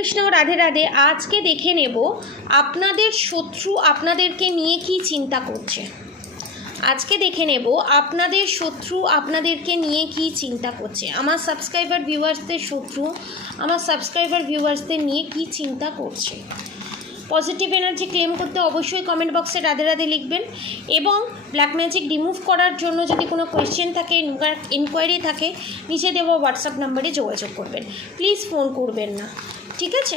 কৃষ্ণ রাধে রাধে। আজকে দেখে নেব আপনাদের শত্রু আপনাদেরকে নিয়ে কি চিন্তা করছে। আজকে দেখে নেব আপনাদের শত্রু আপনাদেরকে নিয়ে কি চিন্তা করছে। আমার সাবস্ক্রাইবার ভিউয়ার্সদের শত্রু আমার সাবস্ক্রাইবার ভিউয়ার্সদের নিয়ে কি চিন্তা করছে। পজিটিভ এনার্জি ক্লেম করতে অবশ্যই কমেন্ট বক্সে রাধে রাধে লিখবেন এবং ব্ল্যাক ম্যাজিক রিমুভ করার জন্য যদি কোনো কোয়েশ্চেন থাকে, ইনকোয়ারি থাকে, নিচে দেওয়া হোয়াটসঅ্যাপ নাম্বারে যোগাযোগ করবেন। প্লিজ ফোন করবেন না, ঠিক আছে।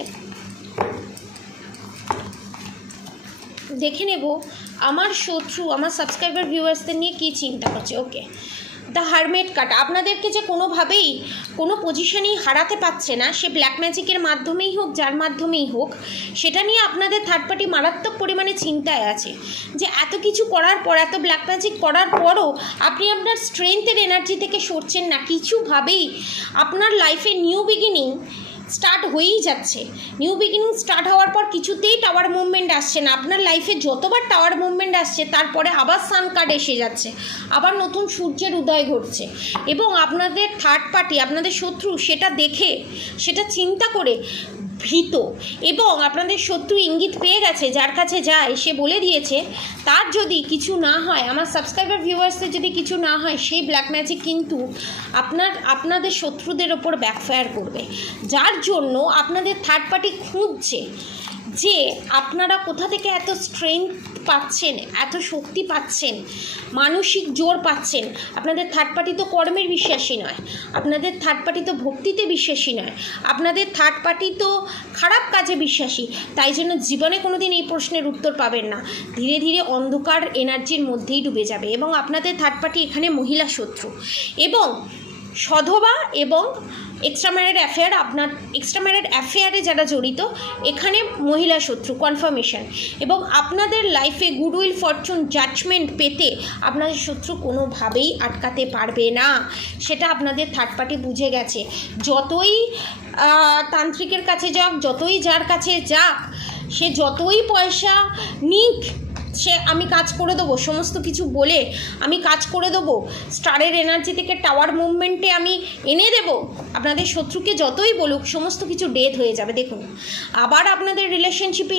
দেখে নেব আমার শত্রু আমার সাবস্ক্রাইবার ভিউয়ার্সদের নিয়ে কী চিন্তা করছে। ওকে, দ্য হারমেট কার্ড আপনাদেরকে যে কোনোভাবেই কোনো পজিশনেই হারাতে পারছে না, সে ব্ল্যাক ম্যাজিকের মাধ্যমেই হোক, যার মাধ্যমেই হোক, সেটা নিয়ে আপনাদের থার্ড পার্টি মারাত্মক পরিমাণে চিন্তায় আছে যে এত কিছু করার পর, এত ব্ল্যাক ম্যাজিক করার পরও আপনি আপনার স্ট্রেংথের এনার্জি থেকে সরছেন না। কিছুভাবেই আপনার লাইফে নিউ বিগিনিং স্টার্ট হয়েই যাচ্ছে। নিউ বিগিনিং স্টার্ট হওয়ার পর কিছুতেই টাওয়ার মুভমেন্ট আসছে না। আপনার লাইফে যতবার টাওয়ার মুভমেন্ট আসছে তারপরে আবার সান কার্ড এসে যাচ্ছে, আবার নতুন সূর্যের উদয় ঘটছে এবং আপনাদের থার্ড পার্টি, আপনাদের শত্রু সেটা দেখে, সেটা চিন্তা করে ভীত এবং আপনাদের শত্রু ইঙ্গিত পেয়ে গেছে, যার কাছে যায় সে বলে দিয়েছে তার যদি কিছু না হয়, আমার সাবস্ক্রাইবার ভিউয়ার্সের যদি কিছু না হয়, সেই ব্ল্যাক ম্যাজিক কিন্তু আপনাদের শত্রুদের ওপর ব্যাকফায়ার করবে। যার জন্য আপনাদের থার্ড পার্টি খুঁজছে যে আপনারা কোথা থেকে এত স্ট্রেংথ পাচ্ছেন, এত শক্তি পাচ্ছেন, মানসিক জোর পাচ্ছেন। আপনাদের থার্ড পার্টি তো কর্মের বিশ্বাসী নয়, আপনাদের থার্ড পার্টি তো ভক্তিতে বিশ্বাসী নয়, আপনাদের থার্ড পার্টি তো খারাপ কাজে বিশ্বাসী। তাই জন্য জীবনে কোনো দিন এই প্রশ্নের উত্তর পাবেন না, ধীরে ধীরে অন্ধকার এনার্জির মধ্যেই ডুবে যাবে। এবং আপনাদের থার্ড পার্টি এখানে মহিলা শত্রু এবং সধবা এবং এক্সট্রা ম্যারিড অ্যাফেয়ার, আপনার এক্সট্রা ম্যারিড অ্যাফেয়ারে যারা জড়িত, এখানে মহিলা শত্রু কনফার্মেশন। এবং আপনাদের লাইফে গুডউইল, ফরচুন, জাজমেন্ট পেতে আপনাদের শত্রু কোনোভাবেই আটকাতে পারবে না, সেটা আপনাদের থার্ড পার্টি বুঝে গেছে। যতই তান্ত্রিকের কাছে যাক, যতই যার কাছে যাক, সে যতই পয়সা নিক, সে আমি কাজ করে দেবো, সমস্ত কিছু বলে আমি কাজ করে দেবো, স্টারের এনার্জি থেকে টাওয়ার মুভমেন্টে আমি এনে দেব, আপনাদের শত্রুকে যতই বলুক সমস্ত কিছু ডেথ হয়ে যাবে। দেখুন, আবার আপনাদের রিলেশনশিপে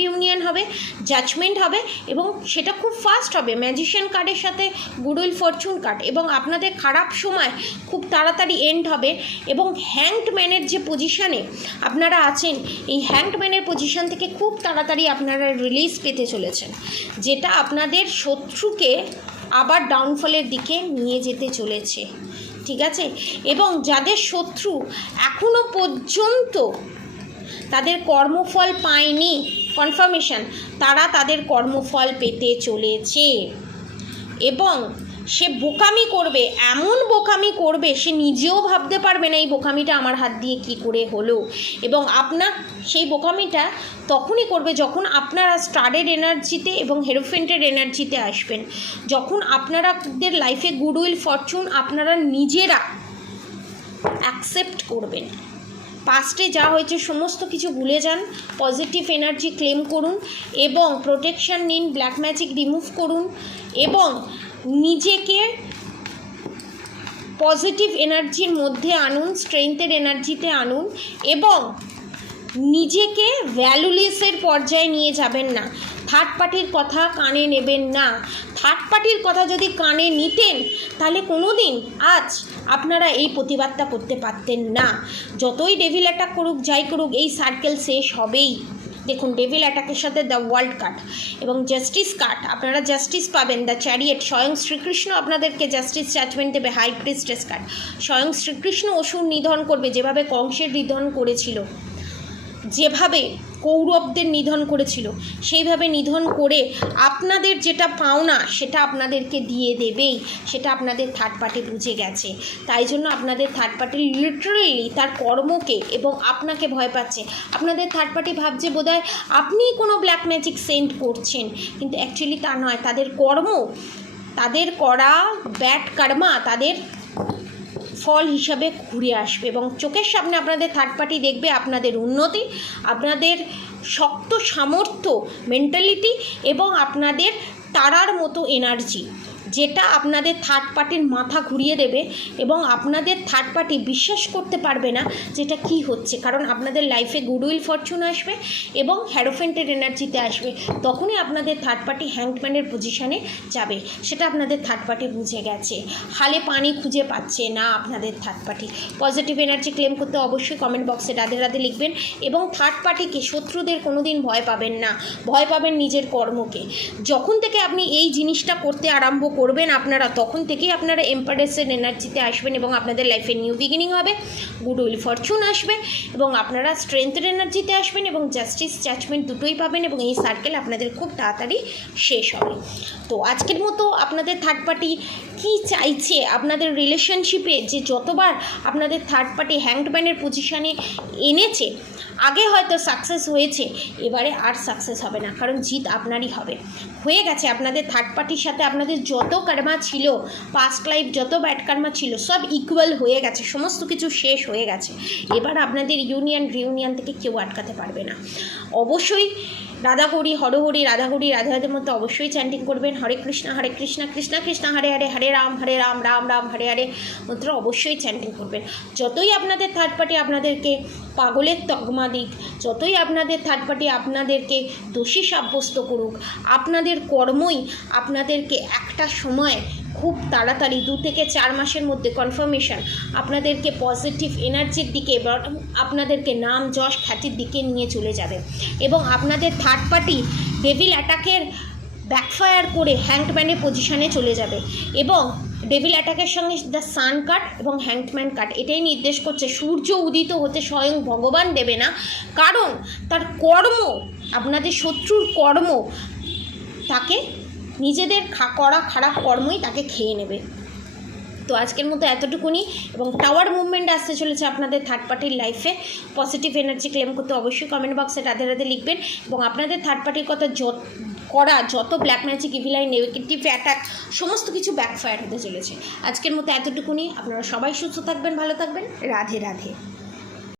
রিউনিয়ন হবে, জাজমেন্ট হবে এবং সেটা খুব ফাস্ট হবে। ম্যাজিশিয়ান কার্ডের সাথে গুডউইল, ফরচুন কার্ড এবং আপনাদের খারাপ সময় খুব তাড়াতাড়ি এন্ড হবে। এবং হ্যাংড ম্যানের যে পজিশানে আপনারা আছেন, এই হ্যাংড ম্যানের পজিশান থেকে খুব তাড়াতাড়ি আপনারা রিলিজ পেতে চলেছেন, যেটা আপনাদের শত্রুকে আবার ডাউনফলের দিকে নিয়ে যেতে চলেছে, ঠিক আছে। এবং যাদের শত্রু এখনও পর্যন্ত তাদের কর্মফল পায়নি, কনফার্মেশন, তারা তাদের কর্মফল পেতে চলেছে। এবং সে বোকামি করবে, এমন বোকামি করবে সে নিজেও ভাবতে পারবে না এই বোকামিটা আমার হাত দিয়ে কি করে হলো। এবং আপনার সেই বোকামিটা তখনই করবে যখন আপনারা স্টারের এনার্জিতে এবং হেরোফেন্টের এনার্জিতে আসবেন, যখন আপনাদের লাইফে গুডউইল, ফরচুন আপনারা নিজেরা অ্যাকসেপ্ট করবেন। পাস্টে যা হয়েছে সমস্ত কিছু ভুলে যান, পজিটিভ এনার্জি ক্লেম করুন এবং প্রোটেকশন নিন, ব্ল্যাক ম্যাজিক রিমুভ করুন এবং নিজেকে পজিটিভ এনার্জির মধ্যে আনুন, স্ট্রেংথের এনার্জিতে আনুন এবং নিজেকে ভ্যালুলেসের পর্যায়ে নিয়ে যাবেন না। থার্ড পার্টির কথা কানে নেবেন না। থার্ড পার্টির কথা যদি কানে নিতেন তাহলে কোনো দিন আজ আপনারা এই প্রতিবাদটা করতে পারতেন না। যতই ডেভিল অ্যাটাক করুক, যাই করুক, এই সার্কেল শেষ হবেই। দেখুন, ডেভিল অ্যাটাকের সাথে দ্য ওয়ার্ল্ড কার্ড এবং জাস্টিস কার্ড, আপনারা জাস্টিস পাবেন। দ্য চ্যারিয়েট, স্বয়ং শ্রীকৃষ্ণ আপনাদেরকে জাস্টিস জাজমেন্ট দেবে। হাই প্রিস্টেস কার্ড, স্বয়ং শ্রীকৃষ্ণ অসুর নিধন করবে, যেভাবে কংসের নিধন করেছিল, যেভাবে কৌরবদের নিধন করেছিল, সেইভাবে নিধন করে আপনাদের যেটা পাওনা সেটা আপনাদেরকে দিয়ে দেবেই, সেটা আপনাদের থার্ড পার্টি বুঝে গেছে। তাই জন্য আপনাদের থার্ড পার্টি লিটারেলি তার কর্মকে এবং আপনাকে ভয় পাচ্ছে। আপনাদের থার্ড পার্টি ভাবছে বোধহয় আপনিই কোনো ব্ল্যাক ম্যাজিক সেন্ড করছেন, কিন্তু অ্যাকচুয়ালি তা নয়। তাদের কর্ম, তাদের করা ব্যাড কর্মা তাদের ফল হিসাবে ঘুরে আসবে এবং চোখের সামনে আপনাদের থার্ড পার্টি দেখবে আপনাদের উন্নতি, আপনাদের শক্ত সামর্থ্য, মেন্টালিটি এবং আপনাদের তারার মতো এনার্জি। যেটা আপনাদের থার্ড পার্টির মাথা ঘুরিয়ে দেবে এবং আপনাদের থার্ড পার্টি বিশ্বাস করতে পারবে না যেটা কি হচ্ছে, কারণ আপনাদের লাইফে গুডউইল ফরচুন আসবে এবং হ্যারোফেন্টের এনার্জিতে আসবে। তখনই আপনাদের থার্ড পার্টি হ্যাংডম্যানের পজিশানে যাবে, সেটা আপনাদের থার্ড পার্টি বুঝে গেছে। হালে পানি খুঁজে পাচ্ছে না আপনাদের third party. Positive energy claim করতে অবশ্যই কমেন্ট বক্সে রাধে রাধে লিখবেন এবং থার্ড পার্টিকে, শত্রুদের কোনোদিন ভয় পাবেন না, ভয় পাবেন নিজের কর্মকে। যখন থেকে আপনি এই জিনিসটা করতে আরম্ভ করবেন আপনারা, তখন থেকেই আপনারা এম্পারেসের এনার্জিতে আসবেন এবং আপনাদের লাইফে নিউ বিগিনিং হবে, গুডউইল ফরচুন আসবে এবং আপনারা স্ট্রেংথের এনার্জিতে আসবেন এবং জাস্টিস জাজমেন্ট দুটোই পাবেন এবং এই সার্কেল আপনাদের খুব তাড়াতাড়ি শেষ হবে। তো আজকের মতো আপনাদের থার্ড পার্টি কী চাইছে আপনাদের রিলেশনশিপে, যে যতবার আপনাদের থার্ড পার্টি হ্যাংডম্যানের পজিশানে এনেছে, আগে হয়তো সাকসেস হয়েছে, এবারে আর সাকসেস হবে না, কারণ জিত আপনারই হবে। হয়ে গেছে আপনাদের থার্ড পার্টির সাথে আপনাদের যত কর্মা ছিল, পাস্ট লাইফ যত ব্যাড কর্মা ছিল, সব ইকুয়াল হয়ে গেছে, সমস্ত কিছু শেষ হয়ে গেছে। এবার আপনাদের ইউনিয়ন রিউনিয়ন থেকে কেউ আটকাতে পারবে না। অবশ্যই রাধাগৌরী হরহরি, রাধাগৌরী রাধে রাধের মধ্যে অবশ্যই চ্যান্টিং করবেন হরে কৃষ্ণ কৃষ্ণ কৃষ্ণ হরে হরে, হরে রাম রাম রাম হরে হরে মন্ত্র অবশ্যই চ্যান্টিং করবেন। যতই আপনাদের থার্ড পার্টি আপনাদেরকে পাগলের তকমা দিক, যতই আপনাদের থার্ড পার্টি আপনাদেরকে দোষী সাব্যস্ত করুক, আপনাদের কর্মই আপনাদেরকে একটা সময় খুব তাড়াতাড়ি 2 থেকে 4 মাসের মধ্যে কনফার্মেশন আপনাদেরকে পজিটিভ এনার্জির দিকে, আপনাদেরকে নাম যশ খ্যাতির দিকে নিয়ে চলে যাবে এবং আপনাদের থার্ড পার্টি ডেভিল অ্যাটাকের ব্যাকফায়ার করে হ্যাংডম্যানের পজিশনে চলে যাবে এবং ডেভিল অ্যাটাকের সঙ্গে দ্য সান কার্ড এবং হ্যাংডম্যান কার্ড এটাই নির্দেশ করছে সূর্য উদিত হতে স্বয়ং ভগবান দেবে না, কারণ তার কর্ম, আপনাদের শত্রুর কর্ম তাকে, নিজেদের করা খারাপ কর্মই তাকে খেয়ে নেবে। তো আজকের মতো এতটুকুনি এবং টাওয়ার মুভমেন্ট আসতে চলেছে আপনাদের থার্ড পার্টির লাইফে। পজিটিভ এনার্জি ক্লেম করতে অবশ্যই কমেন্ট বক্সে রাধে রাধে লিখবেন এবং আপনাদের থার্ড পার্টির কথা যত black magic evil negative attack সমস্ত কিছু ব্যাকফায়ার হতে চলেছে। আজকের মতো এতটুকুনি। আপনারা সবাই সুস্থ থাকবেন, ভালো থাকবেন, রাধে রাধে।